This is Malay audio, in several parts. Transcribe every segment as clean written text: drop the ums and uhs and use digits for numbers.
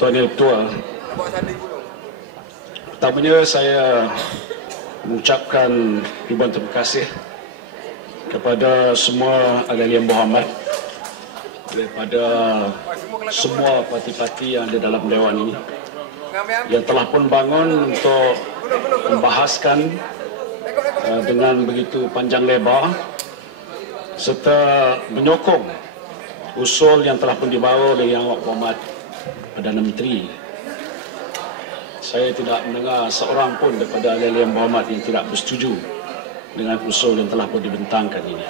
Tuan Yang Ketua, pertamanya saya mengucapkan ribuan terima kasih kepada semua ahli Muhammad daripada semua parti-parti yang ada dalam Dewan ini yang telah pun bangun untuk membahaskan dengan begitu panjang lebar serta menyokong usul yang telah pun dibawa oleh Yang Berhormat Perdana Menteri. Saya tidak mendengar seorang pun daripada ahli Yang Berhormat yang tidak bersetuju dengan usul yang telah pun dibentangkan ini.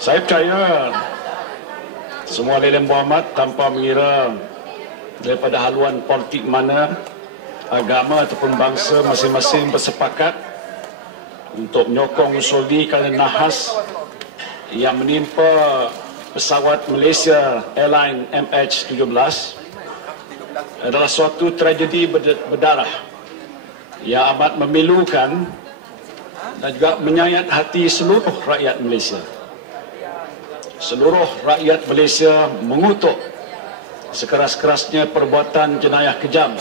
Saya percaya semua ahli Yang Berhormat tanpa mengira daripada haluan politik mana, agama ataupun bangsa masing-masing bersepakat untuk menyokong usul ini kerana nahas yang menimpa pesawat Malaysia Airline MH17 adalah suatu tragedi berdarah yang amat memilukan dan juga menyayat hati seluruh rakyat Malaysia. Seluruh rakyat Malaysia mengutuk sekeras-kerasnya perbuatan jenayah kejam,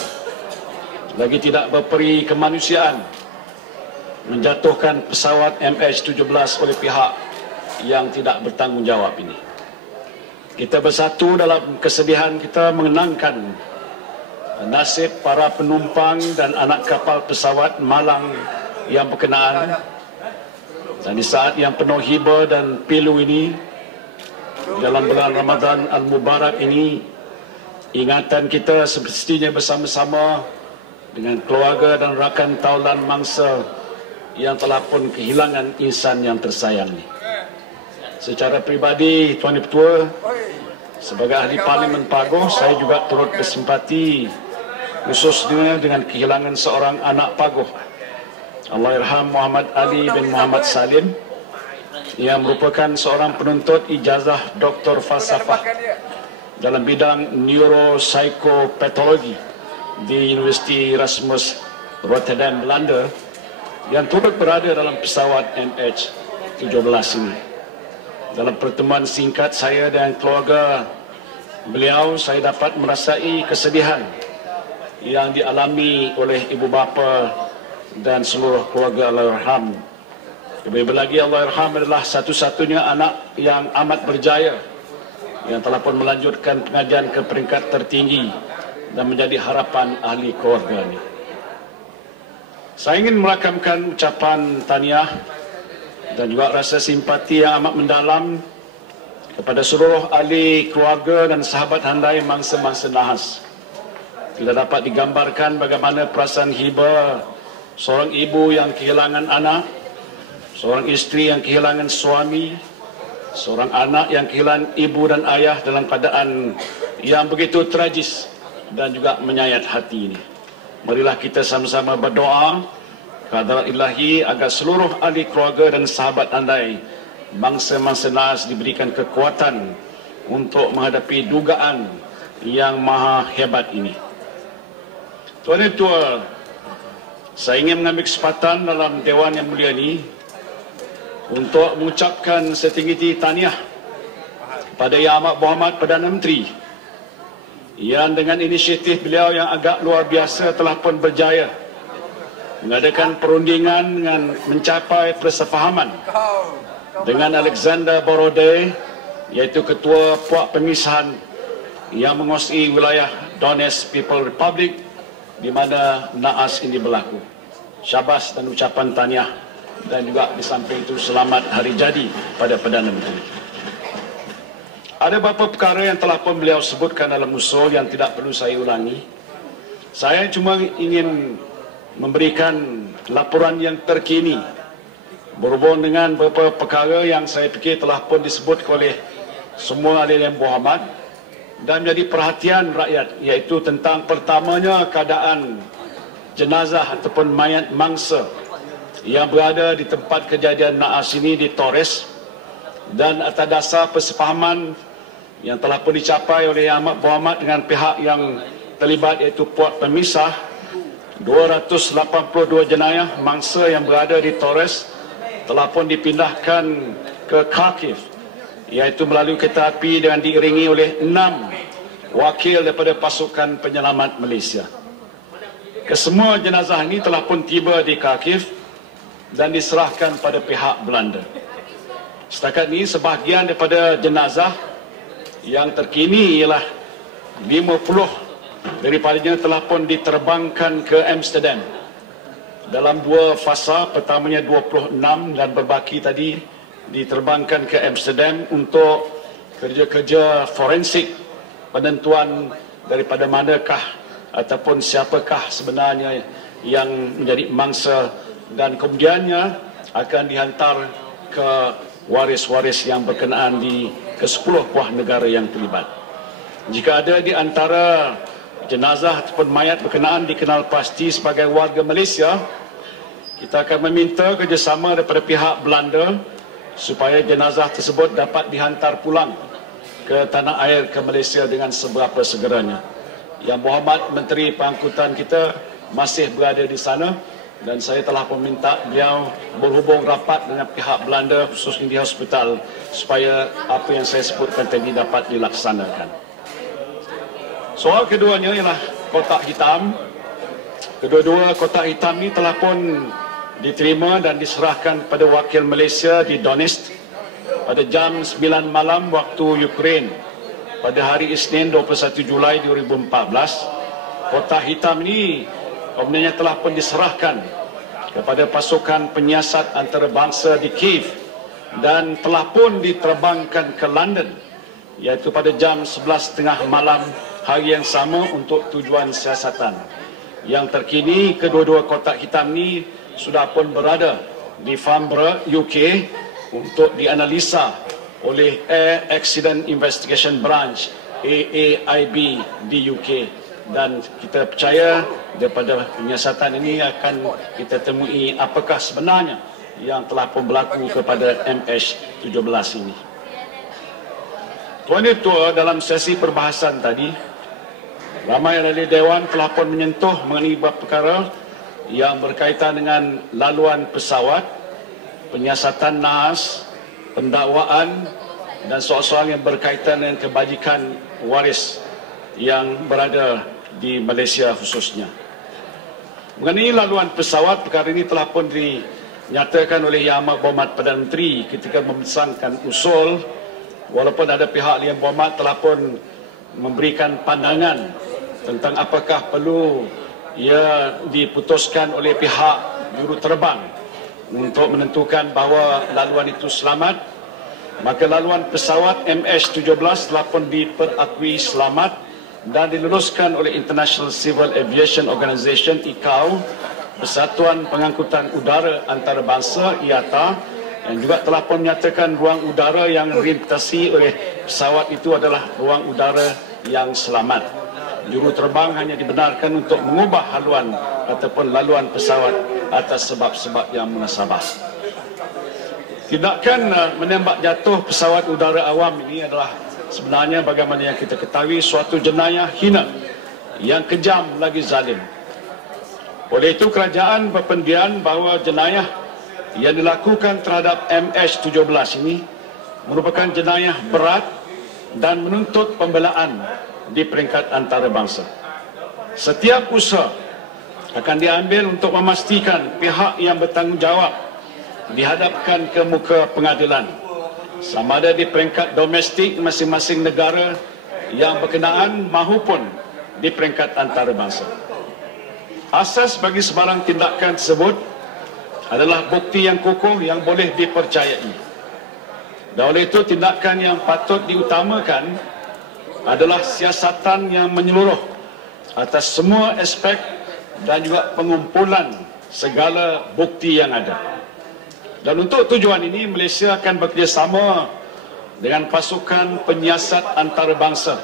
lagi tidak berperi kemanusiaan, menjatuhkan pesawat MH17 oleh pihak yang tidak bertanggungjawab ini. Kita bersatu dalam kesedihan kita mengenangkan nasib para penumpang dan anak kapal pesawat malang yang berkenaan. Dan di saat yang penuh hiba dan pilu ini, dalam bulan Ramadan Al-Mubarak ini, ingatan kita semestinya bersama-sama dengan keluarga dan rakan taulan mangsa yang telah pun kehilangan insan yang tersayang ini. Secara peribadi, Tuan Ketua, sebagai ahli Parlimen Pagoh, saya juga turut bersimpati khususnya dengan kehilangan seorang anak Pagoh, Allahyarham Muhammad Ali bin Muhammad Salim, yang merupakan seorang penuntut ijazah Doktor Falsafah dalam bidang neuropsychopatologi di Universiti Erasmus Rotterdam, Belanda, yang turut berada dalam pesawat MH17 ini. Dalam pertemuan singkat saya dan keluarga beliau, saya dapat merasai kesedihan yang dialami oleh ibu bapa dan seluruh keluarga Allahyarham. Lebih lagi, Allahyarham adalah satu-satunya anak yang amat berjaya yang telah pun melanjutkan pengajian ke peringkat tertinggi dan menjadi harapan ahli keluarga ini. Saya ingin merakamkan ucapan tahniah dan juga rasa simpati yang amat mendalam kepada seluruh ahli keluarga dan sahabat handai mangsa-mangsa nahas. Tidak dapat digambarkan bagaimana perasaan hiba seorang ibu yang kehilangan anak, seorang isteri yang kehilangan suami, seorang anak yang kehilangan ibu dan ayah dalam keadaan yang begitu tragis dan juga menyayat hati ini. Marilah kita sama-sama berdoa kehadrat ilahi agar seluruh ahli keluarga dan sahabat andai bangsa-bangsa nahas diberikan kekuatan untuk menghadapi dugaan yang maha hebat ini. Tuan Yang Ketua, saya ingin mengambil kesempatan dalam Dewan yang mulia ini untuk mengucapkan setinggi-tinggi tahniah kepada Yang Amat Berhormat Perdana Menteri yang dengan inisiatif beliau yang agak luar biasa telah pun berjaya mengadakan perundingan dengan mencapai persefahaman dengan Alexander Borodai, iaitu Ketua Puak Pemisahan yang menguasai wilayah Donetsk People Republic di mana naas ini berlaku. Syabas dan ucapan tahniah, dan juga di samping itu selamat hari jadi pada Perdana Menteri. Ada beberapa perkara yang telah pun beliau sebutkan dalam usul yang tidak perlu saya ulangi. Saya cuma ingin memberikan laporan yang terkini berhubung dengan beberapa perkara yang saya fikir telah pun disebut oleh semua ahli Yang Berhormat dan menjadi perhatian rakyat, iaitu tentang pertamanya keadaan jenazah ataupun mayat mangsa yang berada di tempat kejadian naas ini di Torres, dan atas dasar persefahaman yang telah pun dicapai oleh Yang Amat Berhormat dengan pihak yang terlibat, iaitu Puak Pemisah, 282 jenayah mangsa yang berada di Torres telah pun dipindahkan ke Kharkiv, iaitu melalui kereta api dengan diiringi oleh 6 wakil daripada pasukan penyelamat Malaysia. Kesemua jenazah ini telah pun tiba di Kharkiv dan diserahkan pada pihak Belanda. Setakat ini sebahagian daripada jenazah yang terkini ialah 50 daripadanya telah pun diterbangkan ke Amsterdam dalam dua fasa. Pertamanya 26 dan berbaki tadi diterbangkan ke Amsterdam untuk kerja-kerja forensik, penentuan daripada manakah ataupun siapakah sebenarnya yang menjadi mangsa, dan kemudiannya akan dihantar ke waris-waris yang berkenaan di ke-10 buah negara yang terlibat. Jika ada di antara jenazah ataupun mayat berkenaan dikenal pasti sebagai warga Malaysia, kita akan meminta kerjasama daripada pihak Belanda supaya jenazah tersebut dapat dihantar pulang ke tanah air, ke Malaysia dengan seberapa segeranya. Yang Berhormat Menteri Pengangkutan kita masih berada di sana dan saya telah meminta beliau berhubung rapat dengan pihak Belanda khususnya di hospital supaya apa yang saya sebutkan tadi dapat dilaksanakan. Soal keduanya ialah kotak hitam. Kedua-dua kotak hitam ini telah pun diterima dan diserahkan pada wakil Malaysia di Donetsk pada jam 9 malam waktu Ukraine pada hari Isnin 21 Julai 2014. Kotak hitam ini kemudiannya telah pun diserahkan kepada pasukan penyiasat antarabangsa di Kiev dan telah pun diterbangkan ke London iaitu pada jam 11.30 malam hari yang sama untuk tujuan siasatan. Yang terkini kedua-dua kotak hitam ini sudah pun berada di Farnborough, UK untuk dianalisa oleh Air Accident Investigation Branch AAIB di UK, dan kita percaya daripada penyiasatan ini akan kita temui apakah sebenarnya yang telah pun berlaku kepada MH17 ini. Tuan Ketua, dalam sesi perbahasan tadi, ramai ahli Dewan telah pun menyentuh mengenai beberapa perkara yang berkaitan dengan laluan pesawat, penyiasatan nahas, pendakwaan dan soal-soal yang berkaitan dengan kebajikan waris yang berada di Malaysia khususnya. Mengenai laluan pesawat, perkara ini telah pun dinyatakan oleh Yang Amat Berhormat Perdana Menteri ketika membesarkan usul, walaupun ada pihak Yang Berhormat telah pun memberikan pandangan tentang apakah perlu ia diputuskan oleh pihak juruterbang untuk menentukan bahawa laluan itu selamat, maka laluan pesawat MH17 telah pun diperakui selamat dan diluluskan oleh International Civil Aviation Organization ICAO, Persatuan Pengangkutan Udara Antarabangsa IATA, yang juga telah pun menyatakan ruang udara yang dilintasi oleh pesawat itu adalah ruang udara yang selamat. Juruterbang hanya dibenarkan untuk mengubah haluan ataupun laluan pesawat atas sebab-sebab yang munasabah. Tindakan menembak jatuh pesawat udara awam ini adalah sebenarnya bagaimana yang kita ketahui suatu jenayah hina yang kejam lagi zalim. Oleh itu kerajaan berpendidikan bahawa jenayah yang dilakukan terhadap MH17 ini merupakan jenayah berat dan menuntut pembelaan di peringkat antarabangsa. Setiap usaha akan diambil untuk memastikan pihak yang bertanggungjawab dihadapkan ke muka pengadilan, sama ada di peringkat domestik masing-masing negara yang berkenaan maupun di peringkat antarabangsa. Asas bagi sebarang tindakan tersebut adalah bukti yang kukuh yang boleh dipercayai. Dan oleh itu tindakan yang patut diutamakan adalah siasatan yang menyeluruh atas semua aspek dan juga pengumpulan segala bukti yang ada. Dan untuk tujuan ini Malaysia akan bekerjasama dengan pasukan penyiasat antarabangsa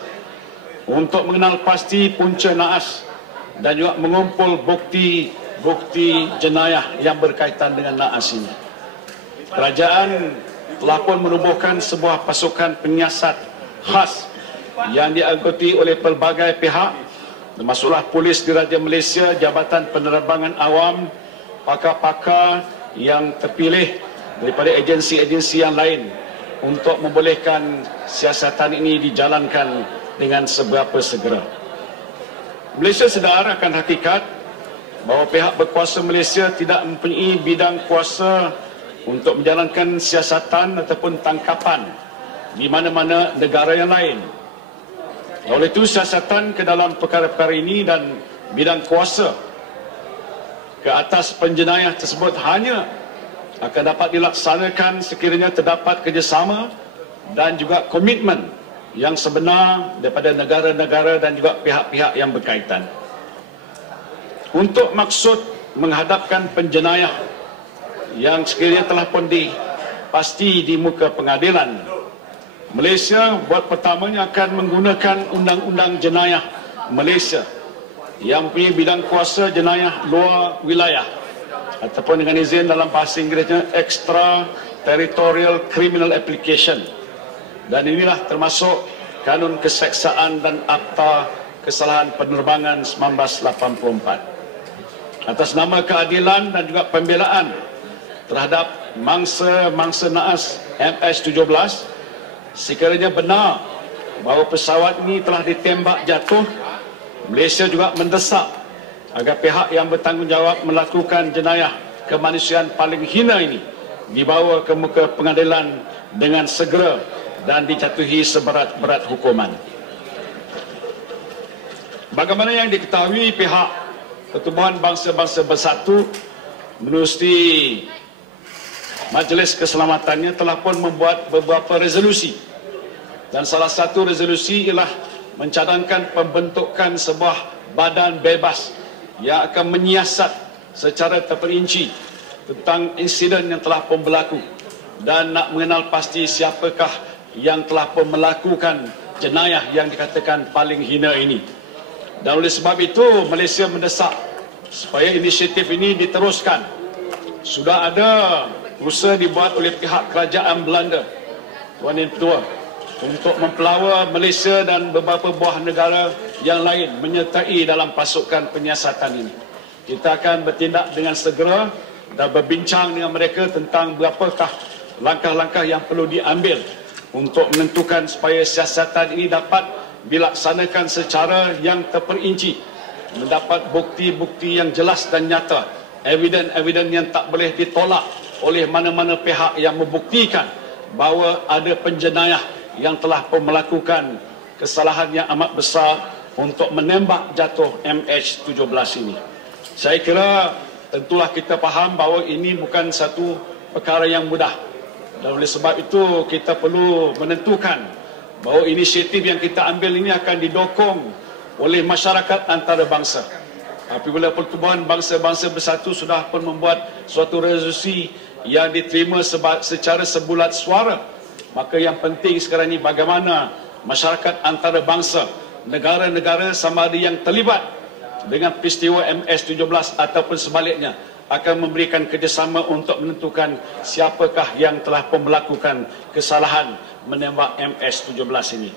untuk mengenal pasti punca naas dan juga mengumpul bukti jenayah yang berkaitan dengan naas ini. Kerajaan telah pun menubuhkan sebuah pasukan penyiasat khas yang dianggoti oleh pelbagai pihak, termasuklah Polis Diraja Malaysia, Jabatan Penerbangan Awam, pakar-pakar yang terpilih daripada agensi-agensi yang lain untuk membolehkan siasatan ini dijalankan dengan seberapa segera. Malaysia sedar akan hakikat bahawa pihak berkuasa Malaysia tidak mempunyai bidang kuasa untuk menjalankan siasatan ataupun tangkapan di mana-mana negara yang lain. Oleh itu, siasatan ke dalam perkara-perkara ini dan bidang kuasa ke atas penjenayah tersebut hanya akan dapat dilaksanakan sekiranya terdapat kerjasama dan juga komitmen yang sebenar daripada negara-negara dan juga pihak-pihak yang berkaitan. Untuk maksud menghadapkan penjenayah yang sekiranya telah pun dipasti di muka pengadilan, Malaysia buat pertamanya akan menggunakan Undang-Undang Jenayah Malaysia yang punya bidang kuasa jenayah luar wilayah ataupun dengan izin dalam bahasa Inggerisnya Extra Territorial Criminal Application, dan inilah termasuk Kanun Keseksaan dan Akta Kesalahan Penerbangan 1984 atas nama keadilan dan juga pembelaan terhadap mangsa naas MH17. Sekiranya benar bahawa pesawat ini telah ditembak jatuh, Malaysia juga mendesak agar pihak yang bertanggungjawab melakukan jenayah kemanusiaan paling hina ini dibawa ke muka pengadilan dengan segera dan dijatuhi seberat-berat hukuman. Bagaimana yang diketahui, pihak Pertubuhan Bangsa-Bangsa Bersatu menerusi Majlis Keselamatannya telah pun membuat beberapa resolusi, dan salah satu resolusi ialah mencadangkan pembentukan sebuah badan bebas yang akan menyiasat secara terperinci tentang insiden yang telah pun berlaku dan nak mengenal pasti siapakah yang telah pun melakukan jenayah yang dikatakan paling hina ini. Dan oleh sebab itu, Malaysia mendesak supaya inisiatif ini diteruskan. Sudah ada usaha dibuat oleh pihak kerajaan Belanda, Tuan Yang Ketua, untuk mempelawa Malaysia dan beberapa buah negara yang lain menyertai dalam pasukan penyiasatan ini. Kita akan bertindak dengan segera dan berbincang dengan mereka tentang berapakah langkah-langkah yang perlu diambil untuk menentukan supaya siasatan ini dapat dilaksanakan secara yang terperinci, mendapat bukti-bukti yang jelas dan nyata, eviden-eviden yang tak boleh ditolak oleh mana-mana pihak yang membuktikan bahawa ada penjenayah yang telah pun melakukan kesalahan yang amat besar untuk menembak jatuh MH17 ini. Saya kira tentulah kita faham bahawa ini bukan satu perkara yang mudah, dan oleh sebab itu kita perlu menentukan bahawa inisiatif yang kita ambil ini akan didokong oleh masyarakat antarabangsa. Apabila Pertubuhan Bangsa-Bangsa Bersatu sudah pun membuat suatu resolusi yang diterima secara sebulat suara, maka yang penting sekarang ini bagaimana masyarakat antarabangsa, negara-negara sama ada yang terlibat dengan peristiwa MH17 ataupun sebaliknya, akan memberikan kerjasama untuk menentukan siapakah yang telah pun melakukan kesalahan menembak MH17 ini.